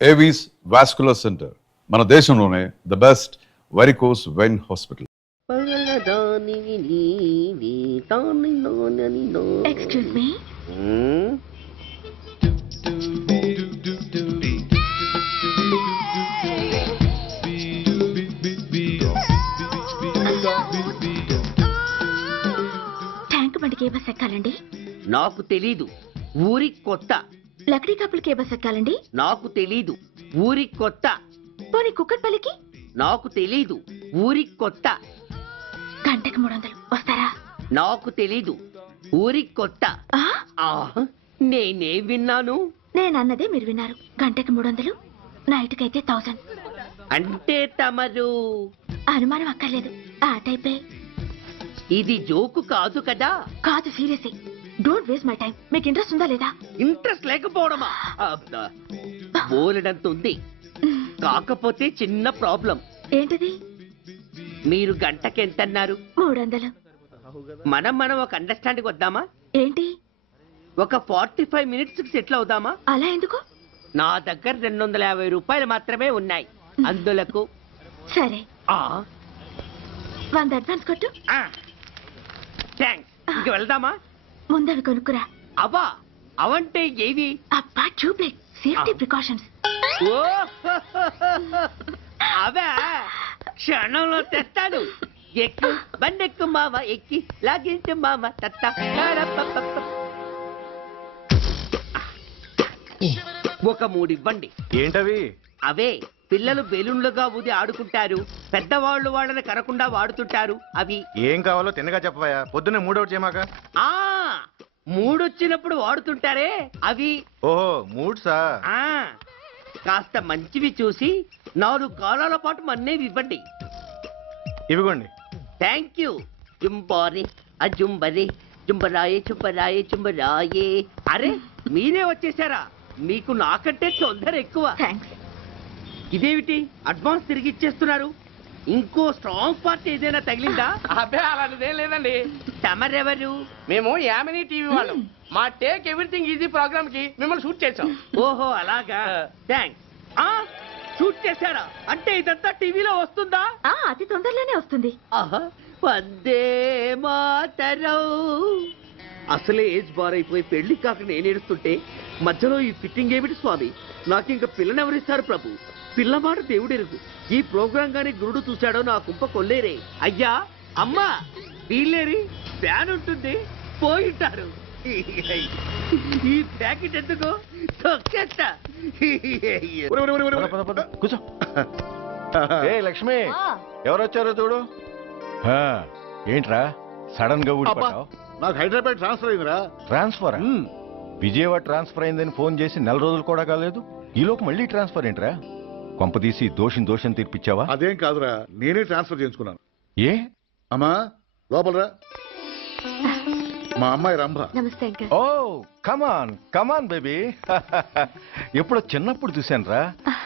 Avis vascular centre మన దేశంలోనే the best varicose vein hospital. Excuse me, tank బండికి ఏ bus ఎక్కాలండి? నాకు తెలీదు, ఊరి కొత్త. లక్డీ కప్పులకి ఏ బస్ ఎక్కాలండి? నాకు తెలీదు, ఊరి కొత్త. పోనీ కుక్కట్పల్లికి? నాకు తెలీదు, ఊరి కొత్త. గంటకి 300 వస్తారా? నాకు తెలీదు, ఊరి కొత్త. ఆ? నేనే విన్నాను. నేనన్నదే మీరు విన్నారు. గంటకి 300, నైట్కి అయితే 1000. అంటే తమరు అనుమానం అక్కర్లేదు, ఆ టైపే. ఇది జోకు కాదు కదా? కాదు, serious. Don't waste my time. మీకు ఇంట్రెస్ట్ ఉందా లేదా? ఇంట్రెస్ట్ లేకపోవడమా? బోలెడంత ఉంది, కాకపోతే చిన్న ప్రాబ్లం. ఏంటిది? మీరు గంటకి ఎంత అన్నారు? 300. మనం ఒక అండర్స్టాండింగ్ వద్దామా? ఏంటి? ఒక 45 మినిట్స్ కి సెటిల్ అవుదామా? అలా ఎందుకు? నా దగ్గర 250 రూపాయలు మాత్రమే ఉన్నాయి. అందులకు సరే, ఆ 100 అడ్వాన్స్ కొట్టు. థ్యాంక్స్. ఇంక వెళ్దామా? ముందవి కొనుక్కురా. అబ్బా, అవంటే ఏవి? అబ్బా, ట్యూబ్లైట్, సేఫ్టీ ప్రికాషన్స్. ఓ అవే క్షణంలో తెస్తాను. ఎక్కు, బండెక్కు మావ, ఎక్కి లాగించు మావ. తత్త ఒక 3 ఇవ్వండి. ఏంటవి? అవే పిల్లలు బెలూన్లుగా ఊది ఆడుకుంటారు, పెద్దవాళ్ళు వాళ్ళని కరకుండా వాడుతుంటారు. అవి ఏం కావాలో తిన్నగా చెప్పవా? పొద్దున్నే మూడోటి చేయమాక. ఆ 3 వచ్చినప్పుడు వాడుతుంటారే అవి. ఓహో, మూడ్సా? ఆ కాస్త మంచివి చూసి 4 కాలాల పాటు మన్నేవి ఇవ్వండి. ఇవిగోండి. Thank you. జుంబారే అజుంబరే, జుంబరాయే చుంబరాయే చుంబరాయే. అరే, మీరే వచ్చేసారా? మీకు నాకంటే తొందర ఎక్కువ. థ్యాంక్స్. ఇదేమిటి అడ్వాన్స్ తిరిగి ఇచ్చేస్తున్నారు? ఇంకో స్ట్రాంగ్ పార్టీ ఏదైనా తగిలిందా? అబ్బే, అలాంటిదేం లేదండి. తమరెవరు? మేము యామినీ టీవీ వాళ్ళం. మా టేక్ ఎవ్రీథింగ్ ఈజీ ప్రోగ్రామ్ కి మిమ్మల్ని షూట్ చేసాం. ఓహో, అలాగా. థ్యాంక్స్. షూట్ చేశారా? అంటే ఇదంతా టీవీలో వస్తుందా? అతి తొందరలోనే వస్తుంది. ఆహా, వందే మాతరం. అసలే ఏజ్ బార్ అయిపోయి పెళ్లి కాక నేను ఏడుస్తుంటే మధ్యలో ఈ ఫిట్టింగ్ ఏమిటి స్వామి? నాకు ఇంకా పిల్లనెవరిస్తారు ప్రభు? పిల్లమాట దేవుడెరుగు. ఈ ప్రోగ్రాం గాని గురుడు చూశాడో నా కుంప కొల్లేరే. అయ్యా, అమ్మా, వీళ్ళేరి ఫ్యాన్ ఉంటుంది, పోయింటారు. ఈ ప్యాకెట్ ఎందుకు తొక్కేస్తా. కూర్చో. ఏ లక్ష్మి, ఎవరొచ్చారో చూడు. ఏంట్రా సడన్ గా ఊడిపడ్డావు? నాకు హైదరాబాద్ ట్రాన్స్ఫర్ అయిందిరా. ట్రాన్స్ఫర్? విజయవాడ ట్రాన్స్ఫర్ అయిందని ఫోన్ చేసి 4 రోజులు కూడా కాలేదు. ఈలోపు మళ్ళీ ట్రాన్స్ఫర్ ఏంట్రా? కొంపదీసి దోషం తీర్పిచ్చావా? అదేం కాదురా, నేనే ట్రాన్స్ఫర్ చేసుకున్నాను. ఏ? అమ్మా, లోపలరా. మా అమ్మాయి రంభ. నమస్తే అంకల్. ఓ, కమాన్ బేబీ. ఎప్పుడో చిన్నప్పుడు చూశాను రా.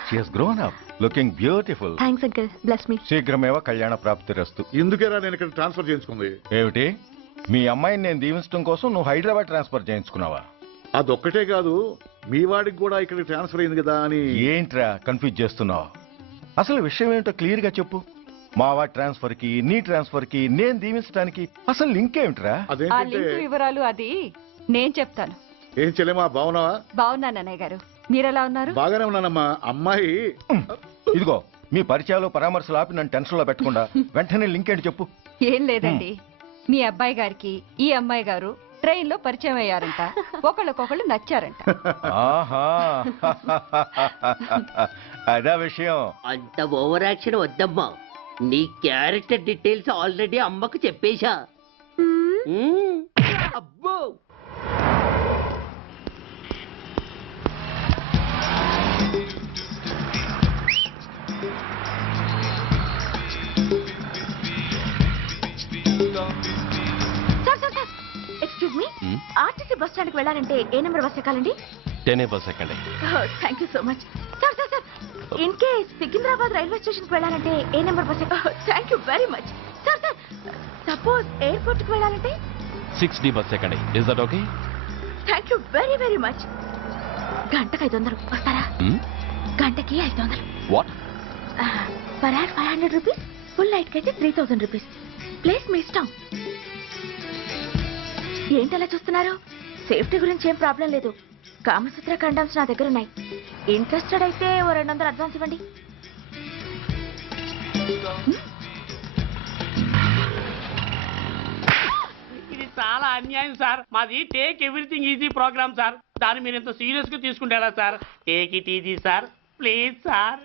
She has grown up, looking beautiful. Thanks uncle, bless me. శీఘ్రమేవ కళ్యాణ ప్రాప్తిరస్తు. ఇందుకేరా నేను ఇక్కడ ట్రాన్స్ఫర్ చేయించుకుంది. ఏమిటి? మీ అమ్మాయిని నేను దీవించడం కోసం నువ్వు హైదరాబాద్ ట్రాన్స్ఫర్ చేయించుకున్నావా? అదొక్కటే కాదు, మీ వాడికి కూడా ఇక్కడ ట్రాన్స్ఫర్ అయింది కదా అని. ఏంట్రా కన్ఫ్యూజ్ చేస్తున్నావు? అసలు విషయం ఏంటో క్లియర్ గా చెప్పు. మా వాడి ట్రాన్స్ఫర్ కి నీ ట్రాన్స్ఫర్ కి నేను దీవించడానికి అసలు లింక్ ఏమిట్రా? అదేంటంటే వివరాలు అది నేను చెప్తాను. ఏం చెల్లెమా, బాగున్నావా? బాగున్నాను అన్నయ్య గారు, మీరెలా ఉన్నారు? బాగానే ఉన్నానమ్మా. అమ్మాయి ఇదిగో, మీ పరిచయాలు పరామర్శలు ఆపి నన్ను టెన్షన్ లో పెట్టకుండా వెంటనే లింక్ ఏంటి చెప్పు. ఏం లేదండి, మీ అబ్బాయి గారికి ఈ అమ్మాయి గారు ట్రైన్ లో పరిచయం అయ్యారంట. ఒకళ్ళకొకళ్ళు నచ్చారంట. ఆహా, అదా విషయం. అంత ఓవర్ యాక్షన్ వద్దమ్మా. నీ క్యారెక్టర్ డీటెయిల్స్ ఆల్రెడీ అమ్మకు చెప్పేశా. అబ్బో, excuse me, RTC bus stand కి వెళ్ళాలంటే ఏ నెంబర్ బస్ ఎక్కాలండి? 10 బస్ ఎక్కండి. Thank you so much. Sir sir sir, in case Secunderabad railway station కి వెళ్ళాలంటే ఏ నెంబర్ బస్ ఎక్కాలి? Thank you very much. Sir sir, suppose airport కి వెళ్ళాలంటే 6D బస్ ఎక్కండి. Is that okay? Thank you very very much. గంటకు 500 వస్తారా? గంటకి 500. What? Per hour 500 rupees, full night కైతే 3000 రూపీస్. ప్లేస్ మీ ఇష్టం. ఏంటలా చూస్తున్నారు? సేఫ్టీ గురించి ఏం ప్రాబ్లం లేదు. కామసూత్ర కండమ్స్ నా దగ్గర ఉన్నాయి. ఇంట్రెస్టెడ్ అయితే ఓ 200 అడ్వాన్స్ ఇవ్వండి. ఇది చాలా అన్యాయం సార్. మాది take everything easy program sir. దాన్ని మీరు ఇంత సీరియస్ గా తీసుకుంటారా sir? Take it easy sir, please sir.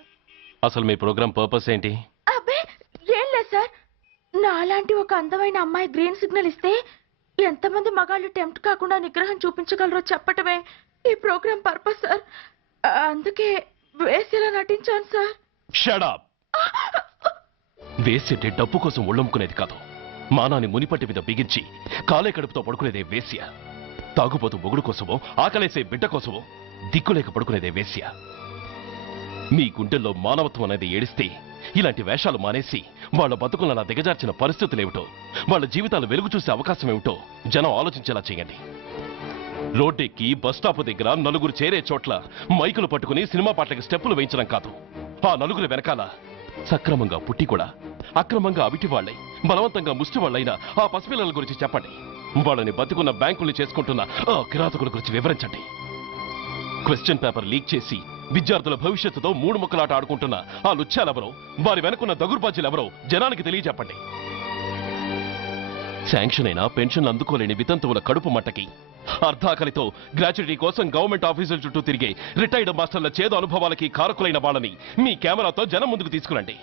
అసలు మీ ప్రోగ్రామ్ పర్పస్ ఏంటి? అబ్బే ఏం లేదు సార్. నాలాంటి ఒక అందమైన అమ్మాయి గ్రీన్ సిగ్నల్ ఇస్తే ఎంతమంది మగాళ్ళు టెంప్ట్ కాకుండా నిగ్రహం చూపించగలరో చెప్పటమే ఈ ప్రోగ్రామ్ పర్పస్ సార్. అందుకే వేసేలా నటించాను సార్. Shut up. వేసంటే డబ్బు కోసం ఒళ్ళమ్ముకునేది కాదు. మానాన్ని మునిపట్టి మీద బిగించి కాలే కడుపుతో పడుకునేదే వేశ్య. తాగుపోతూ మొగుడు కోసమో ఆకలేసే బిడ్డ కోసమో దిక్కులేక పడుకునేదే వేశ్య. మీ గుండెల్లో మానవత్వం అనేది ఏడిస్తే ఇలాంటి వేషాలు మానేసి వాళ్ళ బతుకులను అలా దిగజార్చిన పరిస్థితులేమిటో, వాళ్ళ జీవితాలు వెలుగు చూసే అవకాశం ఏమిటో జనం ఆలోచించేలా చేయండి. రోడ్డెక్కి బస్టాప్ దగ్గర నలుగురు చేరే చోట్ల మైకులు పట్టుకుని సినిమా పాటలకి స్టెప్పులు వేయించడం కాదు. ఆ నలుగురు వెనకాల సక్రమంగా పుట్టి కూడా అక్రమంగా అవిటి వాళ్ళై బలవంతంగా ముష్టి వాళ్ళైన ఆ పసిపిల్లల గురించి చెప్పండి. వాళ్ళని బతుకున్న బ్యాంకుల్ని చేసుకుంటున్న ఆ కిరాతకుల గురించి వివరించండి. క్వశ్చన్ పేపర్ లీక్ చేసి విద్యార్థుల భవిష్యత్తుతో మూడు ముక్కలాట ఆడుకుంటున్న ఆ లుచ్చాలెవరో, వారి వెనుకున్న దగుర్బాజీలెవరో జనానికి తెలియజెప్పండి. శాంక్షన్ అయినా పెన్షన్లు అందుకోలేని వితంతువుల కడుపు మట్టకి, అర్ధాకలితో గ్రాట్యుటీ కోసం గవర్నమెంట్ ఆఫీసుల చుట్టూ తిరిగే రిటైర్డ్ మాస్టర్ల చేదు అనుభవాలకి కారకులైన వాళ్ళని మీ కెమెరాతో జనం ముందుకు తీసుకురండి.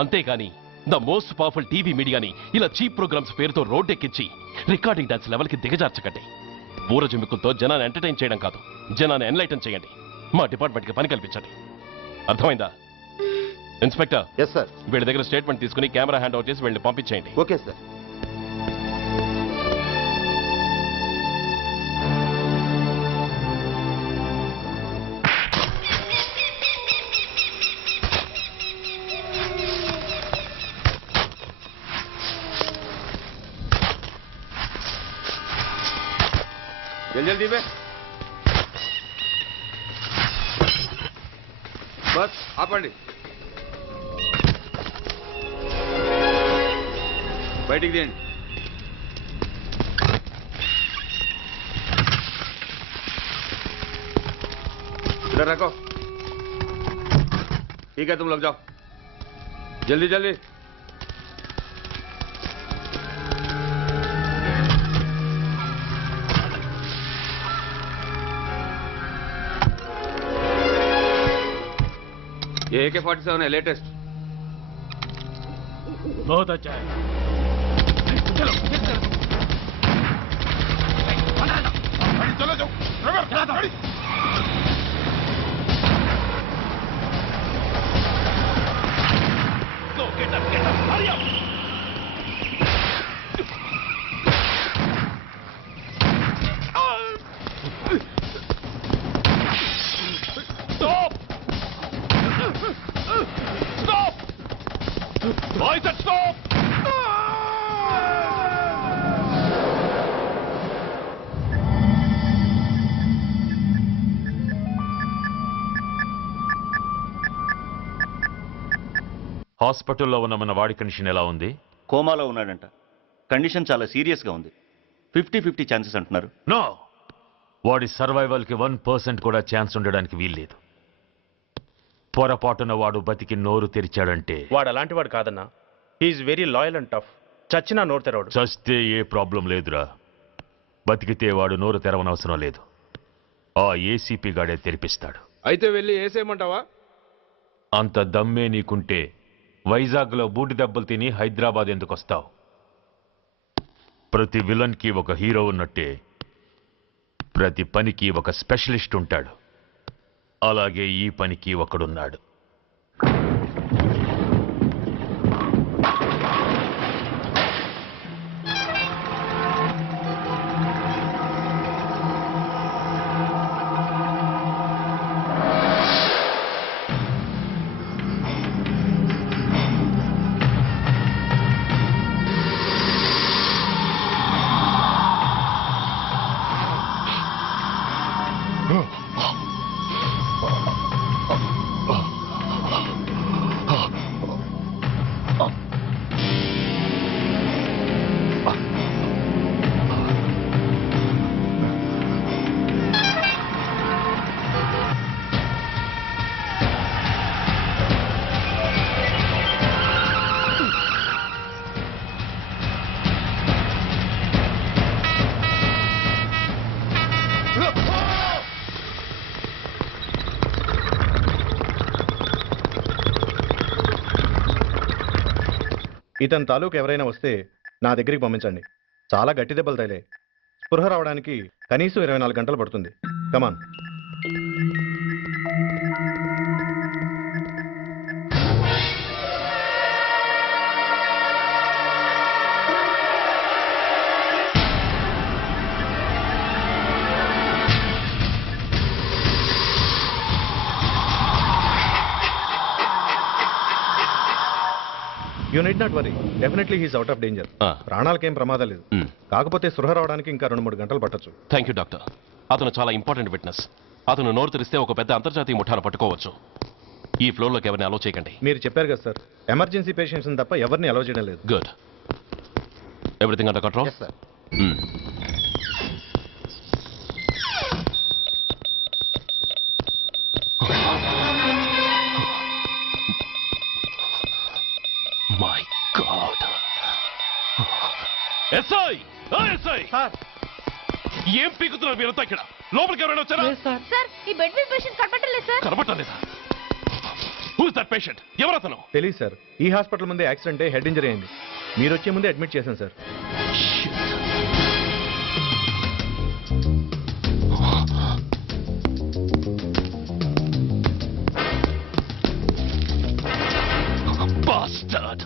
అంతేగాని ద మోస్ట్ పవర్ఫుల్ టీవీ మీడియాని ఇలా చీప్ ప్రోగ్రామ్స్ పేరుతో రోడ్డెక్కించి రికార్డింగ్ డాన్స్ లెవెల్కి దిగజార్చకండి. ఊరజుమికులతో జనాన్ని ఎంటర్టైన్ చేయడం కాదు, జనాన్ని ఎన్లైటన్ చేయండి. మా డిపార్ట్మెంట్కి పని కల్పించండి. అర్థమైందా? Inspector, yes sir. వీళ్ళ దగ్గర స్టేట్మెంట్ తీసుకుని కెమెరా హ్యాండ్ అవుట్ చేసి వీళ్ళని పంపించేయండి. Okay sir. जल्दी पे बस ఆపండి. బయటికి తీయండి. इधर रखो. ठीक है, तुम लोग जाओ जल्दी जल्दी. ये AK-47 है, लेटेस्ट. बहुत अच्छा है. चलो चलो चलो. Go, get up, hurry up. Stop! Stop! I said stop! హాస్పిటల్లో ఉన్న మన వాడి కండిషన్ ఎలా ఉంది? కోమాలో ఉన్నాడంట. కండిషన్ చాలా సీరియస్గా ఉంది. 50-50 ఛాన్సెస్ అంటున్నారు. నో, వాడి సర్వైవల్కి 1% కూడా ఛాన్స్ ఉండడానికి వీల్లేదు. పొరపాటున వాడు బతికి నోరు తెరిచాడంటే వాడు అలాంటి వాడు కాదన్నా. He is very loyal and tough. చచ్చినా నోరు తెరవడు. చస్తే ఏ ప్రాబ్లం లేదురా. బతికితే వాడు నోరు తెరవనవసరం లేదు. ఆ ఏసీపీ గాడే తెరిపిస్తాడు. అయితే వెళ్ళి ఏసేయమంటావా? అంత దమ్మే నీకుంటే వైజాగ్లో బూటి దెబ్బలు తిని హైదరాబాద్ ఎందుకు వస్తావు? ప్రతి విలన్కి ఒక హీరో ఉన్నట్టే ప్రతి పనికి ఒక స్పెషలిస్ట్ ఉంటాడు. అలాగే ఈ పనికి ఒకడున్నాడు. ఇతని తాలూకు ఎవరైనా వస్తే నా దగ్గరికి పంపించండి. చాలా గట్టి దెబ్బలు తగిలాయి. స్పృహ రావడానికి కనీసం 24 గంటలు పడుతుంది. Come on. You need not worry, definitely he's out of danger. ప్రాణాలకేం ప్రమాదం లేదు. కాకపోతే స్పృహ రావడానికి ఇంకా 2-3 గంటలు పట్టొచ్చు. Thank you doctor. అతను చాలా ఇంపార్టెంట్ విట్నెస్. అతను నోరు తెరిస్తే ఒక పెద్ద అంతర్జాతీయ ముఠాను పట్టుకోవచ్చు. ఈ ఫ్లోర్లోకి ఎవరిని అలో చేయకండి. మీరు చెప్పారు కదా సార్, ఎమర్జెన్సీ పేషెంట్స్ తప్ప ఎవరిని అలో చేయడం లేదు. Good. Everything under control? My God. SI, SI, ఏం పీకుతున్నారు మీరంతా ఇక్కడ? లోపలికి ఎవరైనా వచ్చారా? సార్, ఈ బెడ్ మీద పేషెంట్ కనబడలేదు సార్. కనబడలేదా? Who's that patient? ఎవరతను? తెలియదు సార్. ఈ హాస్పిటల్ ముందే యాక్సిడెంట్ అయ్యి హెడ్ ఇంజరీ అయింది. మీరు వచ్చే ముందే అడ్మిట్ చేశాను సార్. Bastard!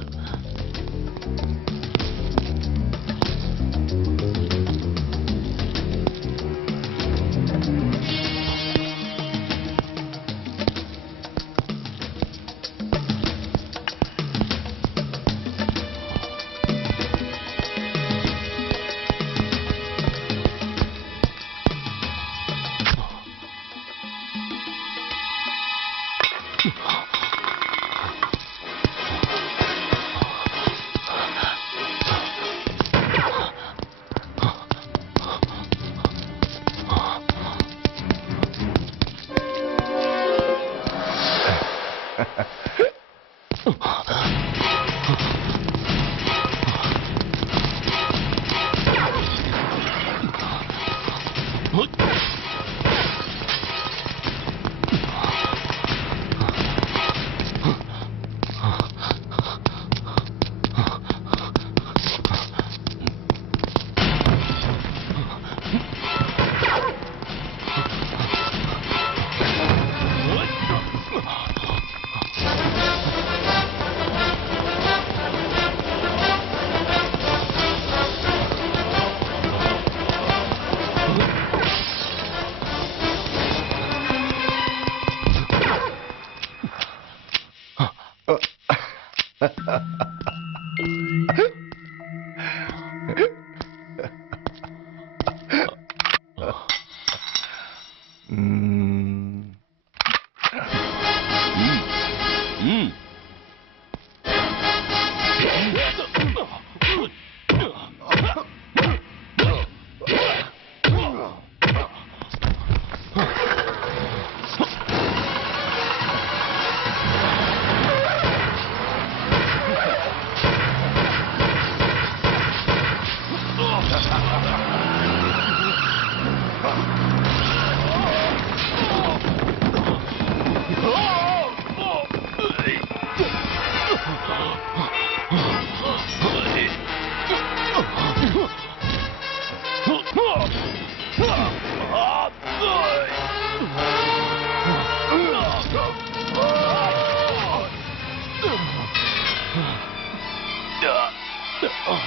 Oh,